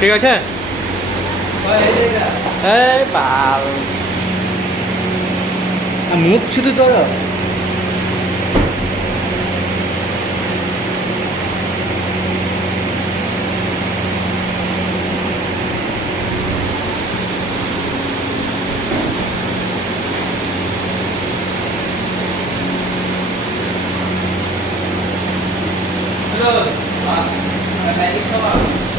ঠিক আছে এই বাল মুখ শুধু তোর Hello, Pak. Ada ini kok, Pak?